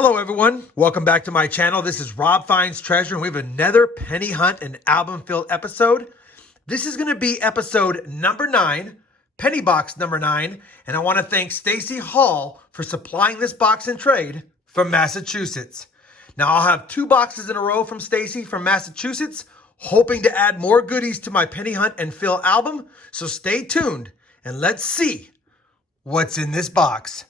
Hello everyone, welcome back to my channel. This is Rob Finds Treasure and we have another penny hunt and album fill episode. This is going to be episode number 9, penny box number 9, and I want to thank Stacy Hall for supplying this box in trade from Massachusetts. Now I'll have 2 boxes in a row from Stacy from Massachusetts, hoping to add more goodies to my penny hunt and fill album, so stay tuned and let's see what's in this box.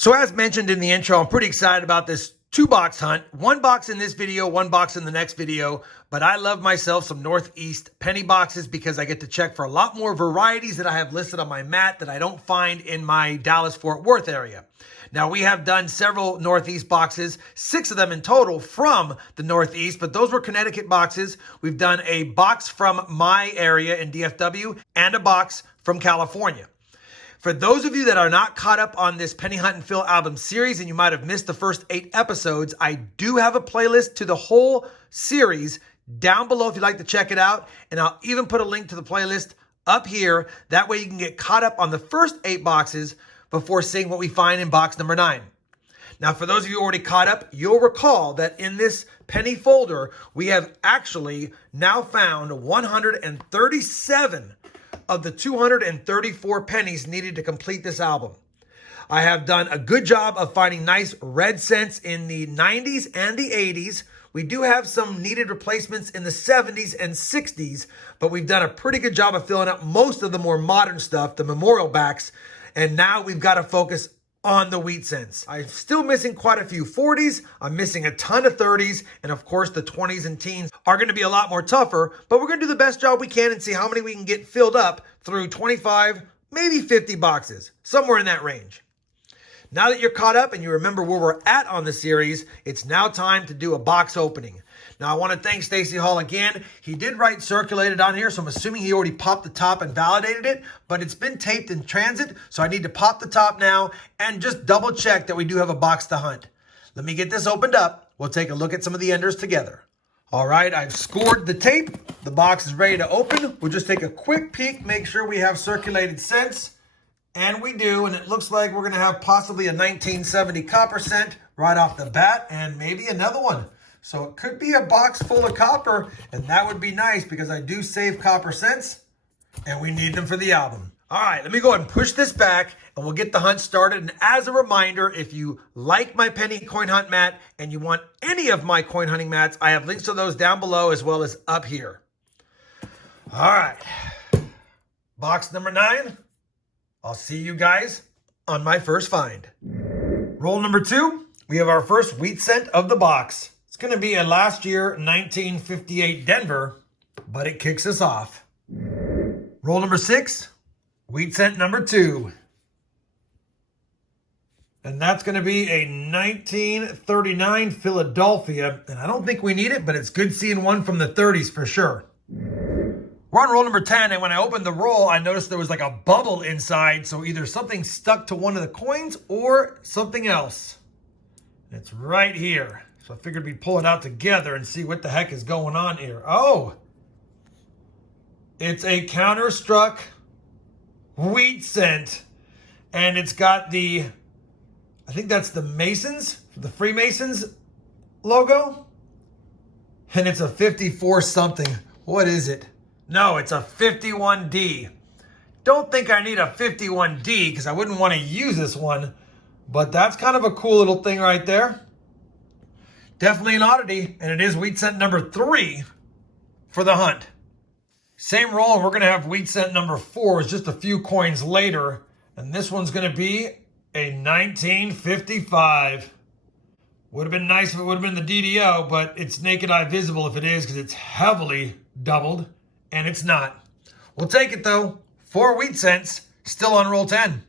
So as mentioned in the intro, I'm pretty excited about this 2-box hunt. 1 box in this video, 1 box in the next video. But I love myself some Northeast penny boxes because I get to check for a lot more varieties that I have listed on my mat that I don't find in my Dallas-Fort Worth area. Now, we have done several Northeast boxes, 6 of them in total from the Northeast, but those were Connecticut boxes. We've done a box from my area in DFW and a box from California. For those of you that are not caught up on this Penny Hunt and Fill album series and you might have missed the first 8 episodes, I do have a playlist to the whole series down below if you'd like to check it out. And I'll even put a link to the playlist up here. That way you can get caught up on the first 8 boxes before seeing what we find in box number 9. Now, for those of you already caught up, you'll recall that in this penny folder, we have actually now found 137 of the 234 pennies needed to complete this album. I have done a good job of finding nice red cents in the 90s and the 80s. We do have some needed replacements in the 70s and 60s, but we've done a pretty good job of filling up most of the more modern stuff, the memorial backs, and now we've got to focus on the wheat cents. I'm still missing quite a few 40s. I'm missing a ton of 30s. And of course, the 20s and teens are going to be a lot more tougher, but we're going to do the best job we can and see how many we can get filled up through 25, maybe 50 boxes, somewhere in that range. Now that you're caught up and you remember where we're at on the series, it's now time to do a box opening. Now, I want to thank Stacy Hall again. He did write circulated on here, so I'm assuming he already popped the top and validated it, but it's been taped in transit, so I need to pop the top now and just double check that we do have a box to hunt. Let me get this opened up. We'll take a look at some of the enders together. All right, I've scored the tape. The box is ready to open. We'll just take a quick peek, make sure we have circulated cents. And we do, and it looks like we're going to have possibly a 1970 copper cent right off the bat, and maybe another one. So it could be a box full of copper, and that would be nice because I do save copper cents, and we need them for the album. All right, let me go ahead and push this back, and we'll get the hunt started. And as a reminder, if you like my penny coin hunt mat and you want any of my coin hunting mats, I have links to those down below as well as up here. All right, box number 9. I'll see you guys on my first find. Roll number 2, we have our first wheat cent of the box. It's going to be a last year 1958 Denver, but it kicks us off. Roll number 6, wheat cent number 2. And that's going to be a 1939 Philadelphia. And I don't think we need it, but it's good seeing one from the 30s for sure. We're on roll number 10, and when I opened the roll, I noticed there was like a bubble inside, so either something stuck to one of the coins or something else. It's right here. So I figured we'd pull it out together and see what the heck is going on here. Oh! It's a counter-struck wheat cent, and it's got the, I think that's the Masons, the Freemasons logo, and it's a 54 something. What is it? No, it's a 51D. Don't think I need a 51D because I wouldn't want to use this one, but that's kind of a cool little thing right there. Definitely an oddity, and it is wheat cent number 3 for the hunt. Same roll, and we're going to have wheat cent number 4. It's just a few coins later, and this one's going to be a 1955. Would have been nice if it would have been the DDO, but it's naked eye visible if it is because it's heavily doubled. And it's not. We'll take it though. 4 wheat cents, still on roll 10.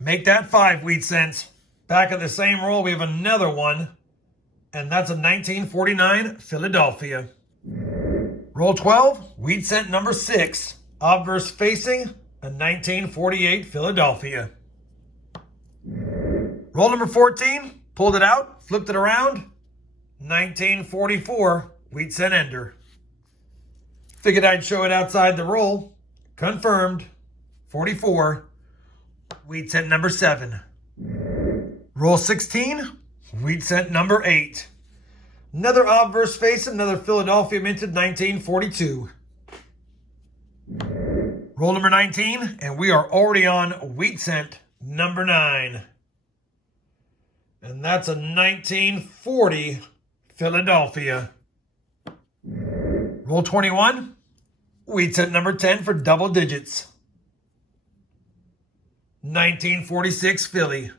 Make that 5 wheat cents. Back of the same roll, we have another one. And that's a 1949 Philadelphia. Roll 12, wheat cent number 6. Obverse facing, a 1948 Philadelphia. Roll number 14, pulled it out, flipped it around. 1944 wheat cent ender. Figured I'd show it outside the roll. Confirmed. 44. Wheat cent number 7. Roll 16. Wheat cent number 8. Another obverse face, another Philadelphia minted 1942. Roll number 19, and we are already on wheat cent number 9. And that's a 1940 Philadelphia. Roll 21. Wheat cent number 10 for double digits. 1946 Philly.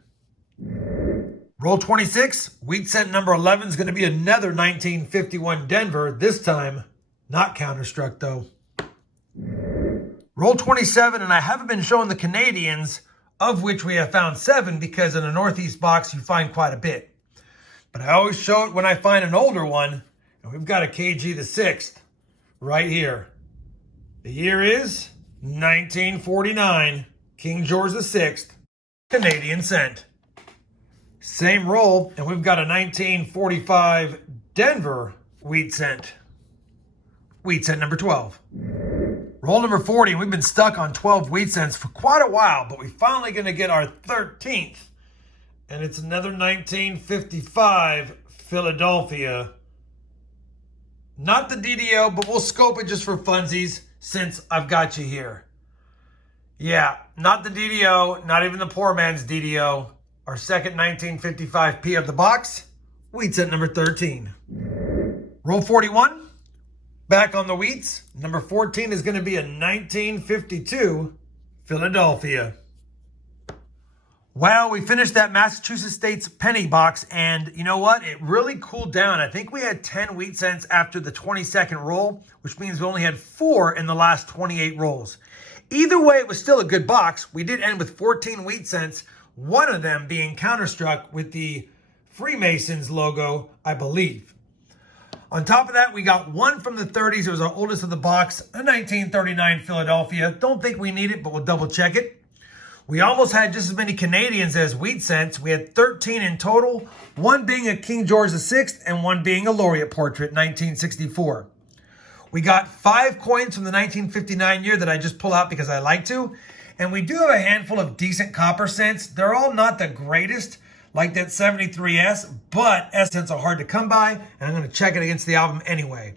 Roll 26. Wheat cent number 11 is going to be another 1951 Denver. This time, not counterstruck though. Roll 27, and I haven't been showing the Canadians, of which we have found 7 because in a Northeast box you find quite a bit. But I always show it when I find an older one, and we've got a KG the 6th right here. The year is 1949, King George the 6th, Canadian cent. Same roll, and we've got a 1945 Denver wheat cent. Wheat cent number 12. Roll number 40, and we've been stuck on 12 wheat cents for quite a while, but we're finally going to get our 13th. And it's another 1955 Philadelphia. Not the DDO, but we'll scope it just for funsies since I've got you here. Yeah, not the DDO, not even the poor man's DDO. Our second 1955 P of the box, wheat cent number 13. Roll 41. Back on the wheats. Number 14 is going to be a 1952 Philadelphia. Well, we finished that Massachusetts State's penny box, and you know what? It really cooled down. I think we had 10 wheat cents after the 22nd roll, which means we only had 4 in the last 28 rolls. Either way, it was still a good box. We did end with 14 wheat cents, one of them being counterstruck with the Freemasons logo, I believe. On top of that, we got 1 from the 30s. It was our oldest of the box, a 1939 Philadelphia. Don't think we need it, but we'll double check it. We almost had just as many Canadians as wheat cents. We had 13 in total, 1 being a King George VI and 1 being a laureate portrait, 1964. We got 5 coins from the 1959 year that I just pull out because I like to. And we do have a handful of decent copper cents. They're all not the greatest, like that 73S, but S cents are hard to come by, and I'm going to check it against the album anyway.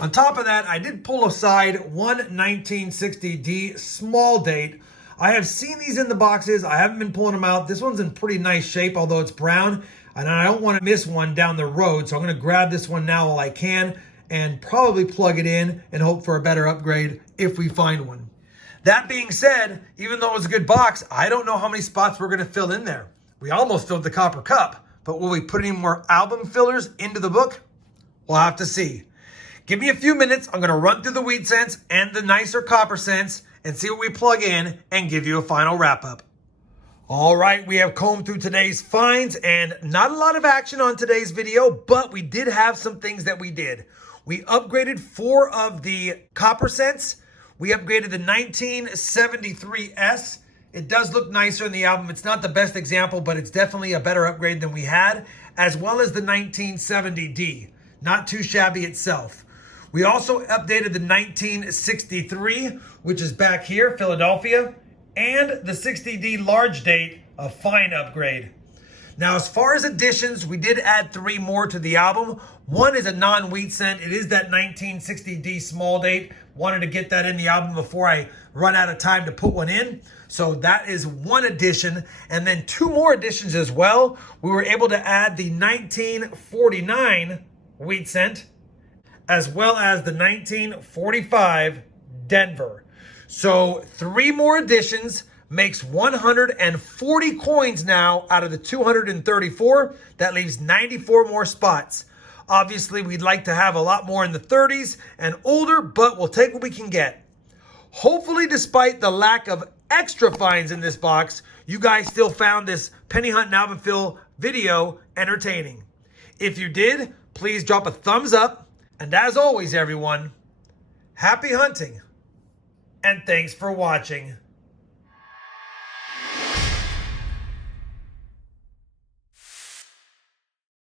On top of that, I did pull aside one 1960D small date. I have seen these in the boxes. I haven't been pulling them out. This one's in pretty nice shape, although it's brown, and I don't want to miss one down the road, so I'm going to grab this one now while I can and probably plug it in and hope for a better upgrade if we find one. That being said, even though it was a good box, I don't know how many spots we're going to fill in there. We almost filled the copper cup, but will we put any more album fillers into the book? We'll have to see. Give me a few minutes. I'm going to run through the wheat cents and the nicer copper cents and see what we plug in and give you a final wrap up. All right, we have combed through today's finds and not a lot of action on today's video, but we did have some things that we did. We upgraded 4 of the copper cents. We upgraded the 1973S. It does look nicer in the album. It's not the best example, but it's definitely a better upgrade than we had, as well as the 1970D. Not too shabby itself. We also updated the 1963, which is back here, Philadelphia, and the 60D large date, a fine upgrade. Now, as far as additions, we did add 3 more to the album. One is a non-wheat cent. It is that 1960D small date. Wanted to get that in the album before I run out of time to put one in. So that is 1 addition. And then 2 more additions as well. We were able to add the 1949 wheat cent, as well as the 1945 Denver. So 3 more additions makes 140 coins now out of the 234. That leaves 94 more spots. Obviously, we'd like to have a lot more in the 30s and older, but we'll take what we can get. Hopefully, despite the lack of extra finds in this box, you guys still found this penny hunt and album fill video entertaining. If you did, please drop a thumbs up. And as always, everyone, happy hunting and thanks for watching.